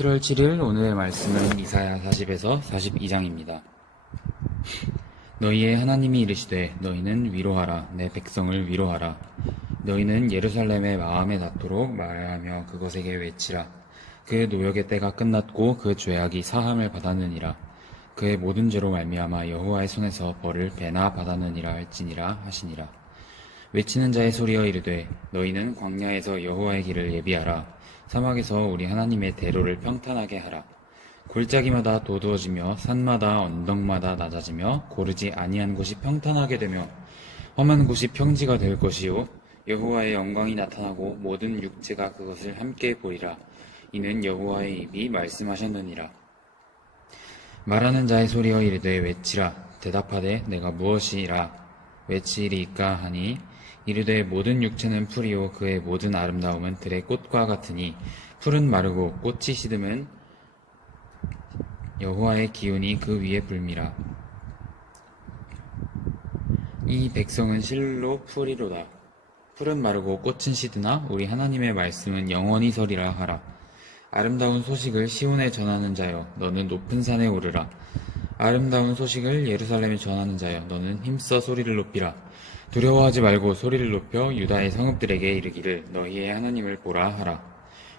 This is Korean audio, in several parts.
7월 7일 오늘의 말씀은 이사야 40에서 42장입니다. 너희의 하나님이 이르시되 너희는 위로하라. 내 백성을 위로하라. 너희는 예루살렘의 마음에 닿도록 말하며 그것에게 외치라. 그 노역의 때가 끝났고 그 죄악이 사함을 받았느니라. 그의 모든 죄로 말미암아 여호와의 손에서 벌을 배나 받았느니라 할지니라 하시니라 외치는 자의 소리여 이르되 너희는 광야에서 여호와의 길을 예비하라. 사막에서 우리 하나님의 대로를 평탄하게 하라. 골짜기마다 도두어지며 산마다 언덕마다 낮아지며 고르지 아니한 곳이 평탄하게 되며 험한 곳이 평지가 될 것이요. 여호와의 영광이 나타나고 모든 육체가 그것을 함께 보리라. 이는 여호와의 입이 말씀하셨느니라. 말하는 자의 소리여 이르되 외치라. 대답하되 내가 무엇이라? 외치리까 하니 이르되 모든 육체는 풀이요 그의 모든 아름다움은 들의 꽃과 같으니 풀은 마르고 꽃이 시듬은 여호와의 기운이 그 위에 불미라. 이 백성은 실로 풀이로다. 풀은 마르고 꽃은 시드나 우리 하나님의 말씀은 영원히 서리라 하라. 아름다운 소식을 시온에 전하는 자여 너는 높은 산에 오르라. 아름다운 소식을 예루살렘에 전하는 자여 너는 힘써 소리를 높이라 두려워하지 말고 소리를 높여 유다의 성읍들에게 이르기를 너희의 하나님을 보라 하라.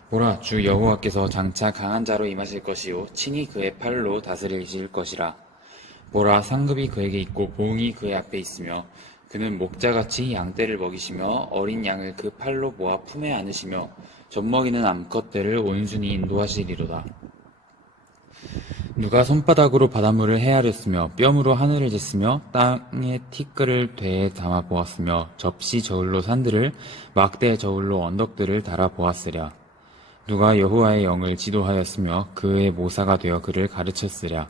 보라 주 여호와께서 장차 강한 자로 임하실 것이요 친히 그의 팔로 다스리실 것이라. 보라 상급이 그에게 있고 보응이 그의 앞에 있으며 그는 목자같이 양떼를 먹이시며 어린 양을 그 팔로 모아 품에 안으시며 젖먹이는 암컷들을 온순히 인도하시리로다 누가 손바닥으로 바닷물을 헤아렸으며 뼘으로 하늘을 쟀으며 땅에 티끌을 되에 담아 보았으며 접시 저울로 산들을 막대 저울로 언덕들을 달아 보았으랴. 누가 여호와의 영을 지도하였으며 그의 모사가 되어 그를 가르쳤으랴.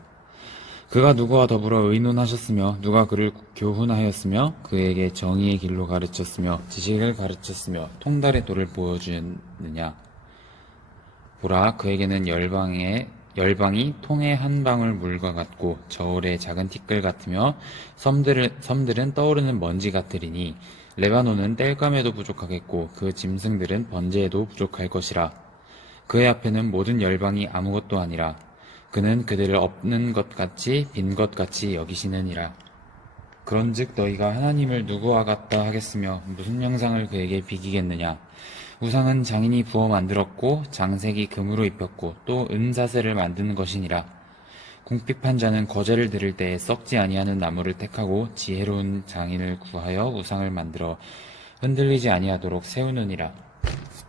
그가 누구와 더불어 의논하셨으며 누가 그를 교훈하였으며 그에게 정의의 길로 가르쳤으며 지식을 가르쳤으며 통달의 도를 보여주느냐? 보라 그에게는 열방의 열방이 통의 한 방울 물과 같고 저울의 작은 티끌 같으며 섬들은, 섬들은 떠오르는 먼지 같으리니 레바논은 땔감에도 부족하겠고 그 짐승들은 번제에도 부족할 것이라 그의 앞에는 모든 열방이 아무것도 아니라 그는 그들을 없는 것 같이 빈 것 같이 여기시느니라. 그런즉 너희가 하나님을 누구와 같다 하겠으며 무슨 형상을 그에게 비기겠느냐? 우상은 장인이 부어 만들었고 장색이 금으로 입혔고 또 은사슬을 만드는 것이니라. 궁핍한 자는 거제를 들을 때에 썩지 아니하는 나무를 택하고 지혜로운 장인을 구하여 우상을 만들어 흔들리지 아니하도록 세우느니라.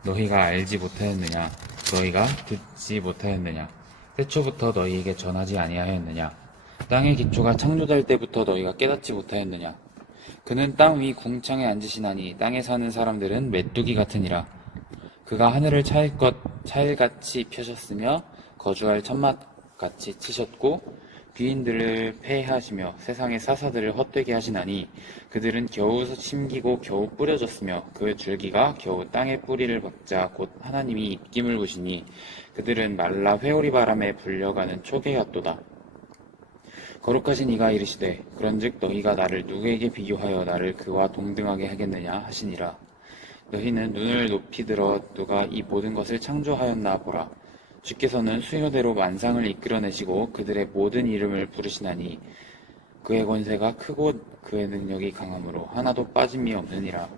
너희가 알지 못하였느냐? 너희가 듣지 못하였느냐? 태초부터 너희에게 전하지 아니하였느냐? 땅의 기초가 창조될 때부터 너희가 깨닫지 못하였느냐? 그는 땅 위 궁창에 앉으시나니 땅에 사는 사람들은 메뚜기 같으니라. 그가 하늘을 차일 것 차일같이 펴셨으며 거주할 천막같이 치셨고 귀인들을 폐하시며 세상의 사사들을 헛되게 하시나니 그들은 겨우 심기고 겨우 뿌려졌으며 그 줄기가 겨우 땅에 뿌리를 박자 곧 하나님이 입김을 부시니 그들은 말라 회오리 바람에 불려가는 초계 같도다. 거룩하신 이가 이르시되 그런즉 너희가 나를 누구에게 비교하여 나를 그와 동등하게 하겠느냐 하시니라. 너희는 눈을 높이 들어 누가 이 모든 것을 창조하였나 보라. 주께서는 수요대로 만상을 이끌어내시고 그들의 모든 이름을 부르시나니 그의 권세가 크고 그의 능력이 강함으로 하나도 빠짐이 없느니라.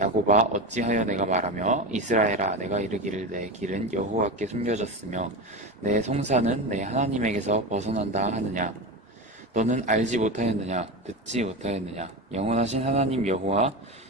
야고바 어찌하여 내가 말하며 이스라엘아 내가 이르기를 내 길은 여호와께 숨겨졌으며 내 송사는 내 하나님에게서 벗어난다 하느냐 너는 알지 못하였느냐 듣지 못하였느냐 영원하신 하나님 여호와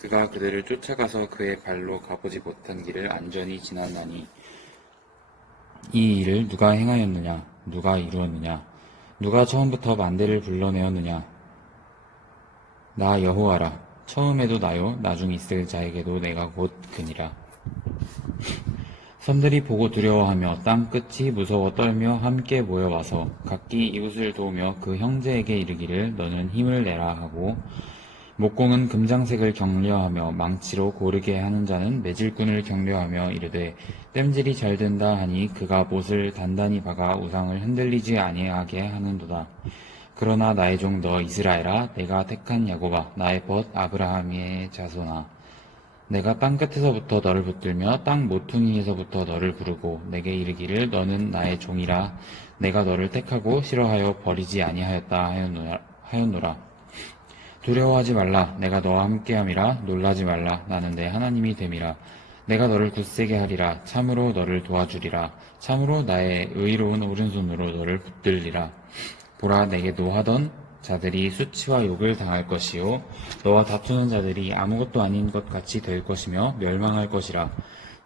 그가 그들을 쫓아가서 그의 발로 가보지 못한 길을 안전히 지나나니 이 일을 누가 행하였느냐? 누가 이루었느냐? 누가 처음부터 만대를 불러내었느냐? 나 여호와라. 처음에도 나요. 나중 있을 자에게도 내가 곧 그니라. 섬들이 보고 두려워하며 땅 끝이 무서워 떨며 함께 모여와서 각기 이웃을 도우며 그 형제에게 이르기를 너는 힘을 내라 하고 목공은 금장색을 격려하며 망치로 고르게 하는 자는 매질꾼을 격려하며 이르되 땜질이 잘 된다 하니 그가 못을 단단히 박아 우상을 흔들리지 아니하게 하는도다. 그러나 나의 종 너 이스라엘아 내가 택한 야곱아 나의 벗 아브라함의 자손아 내가 땅 끝에서부터 너를 붙들며 땅 모퉁이에서부터 너를 부르고 내게 이르기를 너는 나의 종이라 내가 너를 택하고 싫어하여 버리지 아니하였다 하였노라. 두려워하지 말라. 내가 너와 함께함이라. 놀라지 말라. 나는 내 하나님이 됨이라. 내가 너를 굳세게 하리라. 참으로 너를 도와주리라. 참으로 나의 의로운 오른손으로 너를 붙들리라. 보라 내게 노하던 자들이 수치와 욕을 당할 것이요. 너와 다투는 자들이 아무것도 아닌 것 같이 될 것이며 멸망할 것이라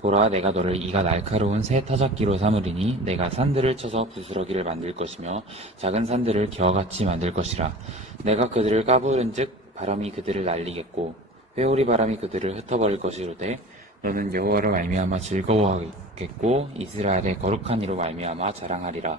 보라 내가 너를 이가 날카로운 새 타작기로 삼으리니 내가 산들을 쳐서 부스러기를 만들 것이며 작은 산들을 겨같이 만들 것이라. 내가 그들을 까부른즉 바람이 그들을 날리겠고 회오리 바람이 그들을 흩어버릴 것이로되 너는 여호와로 말미암아 즐거워하겠고 이스라엘의 거룩한 이로 말미암아 자랑하리라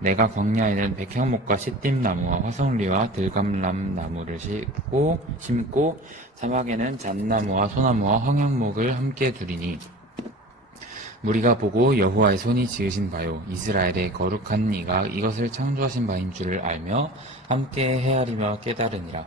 내가 광야에는 백향목과 시띠나무와 화성리와 들감람 나무를 심고 심고 사막에는 잣나무와 소나무와 황양목을 함께 두리니 우리가 보고 여호와의 손이 지으신 바요. 이스라엘의 거룩한 이가 이것을 창조하신 바인 줄을 알며 함께 헤아리며 깨달으니라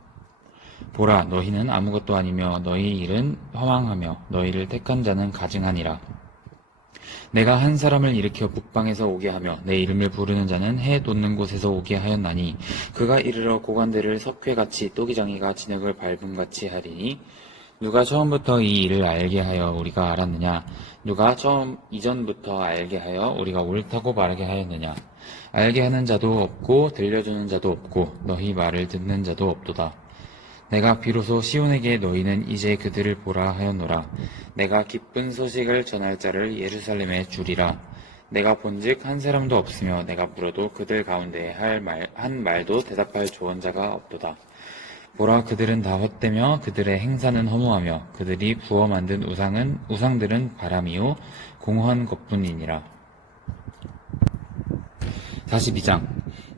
보라 너희는 아무것도 아니며 너희 일은 허망하며 너희를 택한 자는 가증하니라. 내가 한 사람을 일으켜 북방에서 오게 하며 내 이름을 부르는 자는 해 돋는 곳에서 오게 하였나니 그가 이르러 고관대를 석회같이 또기장이가 진흙을 밟음같이 하리니 누가 처음부터 이 일을 알게 하여 우리가 알았느냐? 누가 처음 이전부터 알게 하여 우리가 옳다고 말하게 하였느냐? 알게 하는 자도 없고 들려주는 자도 없고 너희 말을 듣는 자도 없도다 내가 비로소 시온에게 너희는 이제 그들을 보라 하였노라. 내가 기쁜 소식을 전할 자를 예루살렘에 주리라. 내가 본즉 한 사람도 없으며 내가 물어도 그들 가운데 할 말, 한 말도 대답할 조언자가 없도다. 보라 그들은 다 헛되며 그들의 행사는 허무하며 그들이 부어 만든 우상은 우상들은 바람이요 공허한 것뿐이니라. 42장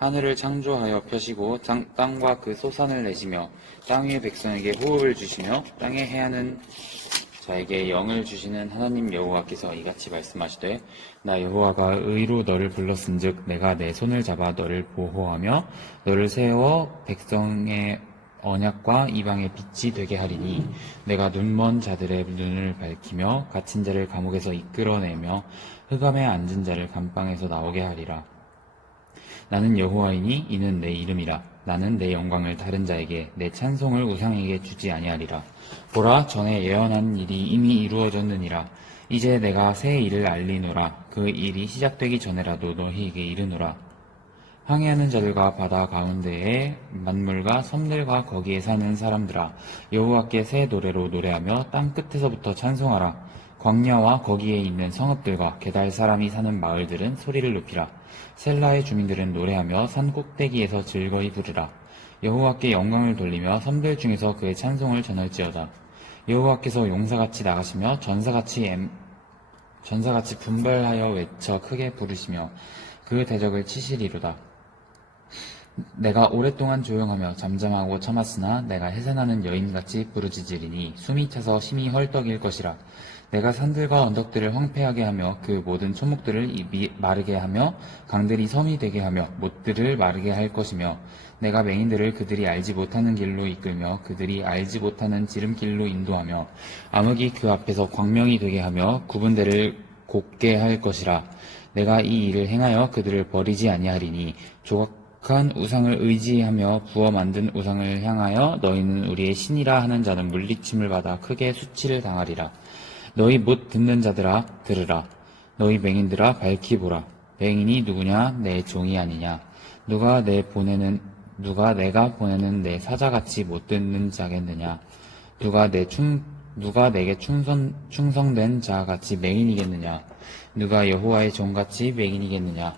하늘을 창조하여 펴시고 땅, 땅과 그 소산을 내시며 땅 위의 백성에게 호흡을 주시며 땅의 해안은 자에게 영을 주시는 하나님 여호와께서 이같이 말씀하시되 나 여호와가 의로 너를 불렀은즉 내가 내 손을 잡아 너를 보호하며 너를 세워 백성의 언약과 이방의 빛이 되게 하리니 내가 눈먼 자들의 눈을 밝히며 갇힌 자를 감옥에서 이끌어내며 흑암에 앉은 자를 감방에서 나오게 하리라 나는 여호와이니 이는 내 이름이라. 나는 내 영광을 다른 자에게 내 찬송을 우상에게 주지 아니하리라. 보라 전에 예언한 일이 이미 이루어졌느니라. 이제 내가 새 일을 알리노라. 그 일이 시작되기 전에라도 너희에게 이르노라. 항해하는 자들과 바다 가운데에 만물과 섬들과 거기에 사는 사람들아 여호와께 새 노래로 노래하며 땅 끝에서부터 찬송하라 광야와 거기에 있는 성읍들과 게달 사람이 사는 마을들은 소리를 높이라. 셀라의 주민들은 노래하며 산 꼭대기에서 즐거이 부르라. 여호와께 영광을 돌리며 섬들 중에서 그의 찬송을 전할지어다. 여호와께서 용사같이 나가시며 전사같이 엠, 전사같이 분발하여 외쳐 크게 부르시며 그 대적을 치시리로다 내가 오랫동안 조용하며 잠잠하고 참았으나 내가 해산하는 여인같이 부르짖으리니 숨이 차서 심히 헐떡일 것이라. 내가 산들과 언덕들을 황폐하게 하며 그 모든 초목들을 마르게 하며 강들이 섬이 되게 하며 못들을 마르게 할 것이며 내가 맹인들을 그들이 알지 못하는 길로 이끌며 그들이 알지 못하는 지름길로 인도하며 암흑이 그 앞에서 광명이 되게 하며 구분대를 곱게 할 것이라. 내가 이 일을 행하여 그들을 버리지 아니하리니 조각 한 우상을 의지하며 부어 만든 우상을 향하여 너희는 우리의 신이라 하는 자는 물리침을 받아 크게 수치를 당하리라. 너희 못 듣는 자들아 들으라. 너희 맹인들아 밝히 보라. 맹인이 누구냐? 내 종이 아니냐? 누가 내 보내는 누가 내가 보내는 내 사자같이 못 듣는 자겠느냐? 누가 내 충, 누가 내게 충성, 충성된 자같이 맹인이겠느냐? 누가 여호와의 종같이 맹인이겠느냐?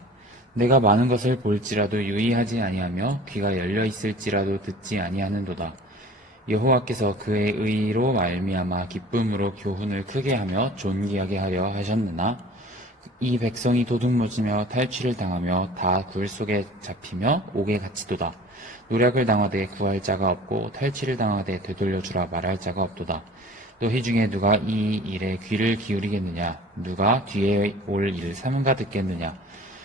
내가 많은 것을 볼지라도 유의하지 아니하며 귀가 열려 있을지라도 듣지 아니하는도다. 여호와께서 그의 의로 말미암아 기쁨으로 교훈을 크게 하며 존귀하게 하려 하셨느나 이 백성이 도둑맞으며 탈취를 당하며 다 굴 속에 잡히며 옥에 갇히도다. 노략을 당하되 구할 자가 없고 탈취를 당하되 되돌려 주라 말할 자가 없도다. 너희 중에 누가 이 일에 귀를 기울이겠느냐? 누가 뒤에 올 일을 삼가 듣겠느냐?